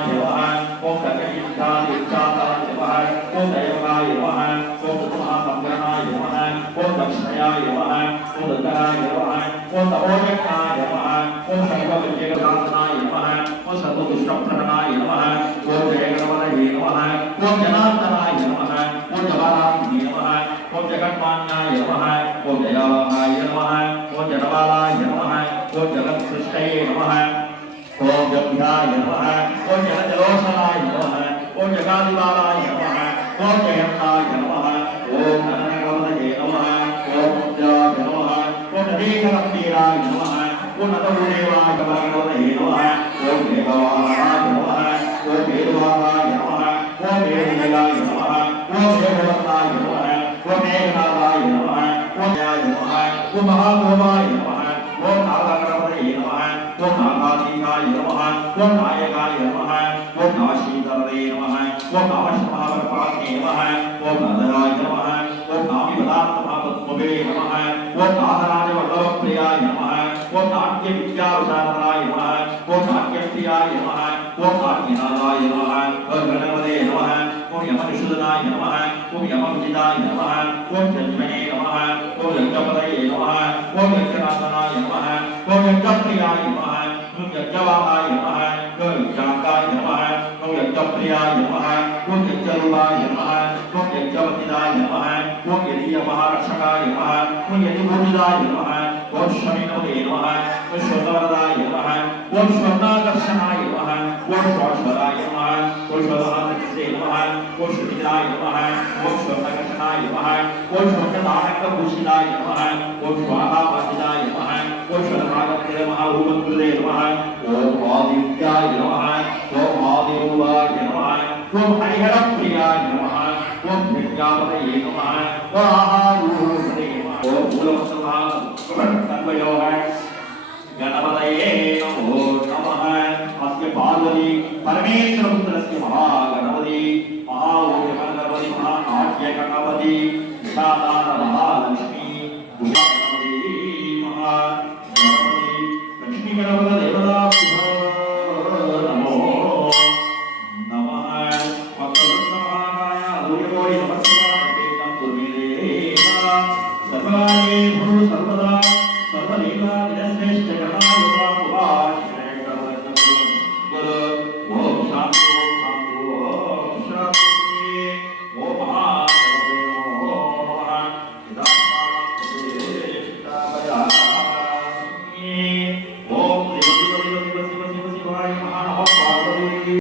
ओम तत्किंतानि चातानि नमः ओम दैवगाय नमः ओम तत्महासंग्रहाय नमः ओम दक्षिणाय नमः ओम दत्तराय नमः ओम तपोजनाय नमः ओम सर्वविजयदानाय नमः ओम सर्वदुष्टप्रहरणाय नमः ओम जयगणपतये नमः ओम जनार्दनाय नमः ओम जबालाय नमः ओम जगन्मान्याय नमः ओम जयावाहाय नमः ओम जनबालाय नमः ओम जगत्सृष्टये नमः ओम जभ्याय नमः ओम जलजलोषणाय नमः ओम जगादिबालाय नमः ओम जयन्ताय नमः ओम नरनगवतये नमः ओम मुद्राय नमः ओम नदीकरतीराय नमः ओम नदभूदेवाय भगवतये नमः ओम देववाहाय नमः ओम वेदवाहाय नमः ओम वेदनीलाय नमः ओम देववताय नमः ओम मेघनादाय नमः ओम जयाय नमः ओम महागोपाय नमः ओम नागागणपतये नमः ओम नागाधीशाय नमः ओम नायकाय नमः ओम नाशीतरणे नमः ओम नामशमहावरपाते नमः ओम नादराय नमः ओम नामिपदार्थमहापद्मवे नमः ओम नागराजवल्लभप्रियाय नमः ओम नाट्यविद्यावशारदाय नमः ओम नाट्यप्रियाय नमः ओम नाट्यनादाय नमः ओम गणपते नमः ओम यमनिषुदनाय नमः ओम यमविजिताय नमः ओम जन्मने नमः ओम यज्ञपतये नमः ओम यज्ञनाथनाय नमः ओम यज्ञप्रियाय नमः ओम यज्ञवाहाय नमः ओम यज्ञाकाय नमः ओम यज्ञप्रियाय नमः ओम यज्ञरूपाय नमः ओम यज्ञवतिदाय नमः ओम यदीयमहारक्षकाय नमः ओम यदिभूषिताय नमः ओम शमिनपते नमः ओम श्वेतवरदाय नमः ओम स्वर्णाकर्षणाय नमः ओम श्वेश्वराय नमः ओम श्वेतहारसे नमः ओम श्रुतिदाय नमः ओम स्वर्णाकर्षणाय नमः ओम स्वर्णतारकभूषिताय नमः ओम स्वाहावासिताय नमः ओम श्वेतभागवते महारूपकृते नमः ओम आदित्याय नमः ओम आदिरूपाय नमः ओम हरिहरप्रियाय नमः ओम प्रजापतये नमः ओम आहारूपते नमः ओम मूलमन्त्रभागवयो है गणपतये नमो नमः अस्य पार्वती परमेश्वरपुत्रस्य महागणपति महागणपति महानाट्यगणपति विशालानंद महालक्ष्मी गणपति महागणपति लक्ष्मी गणपतये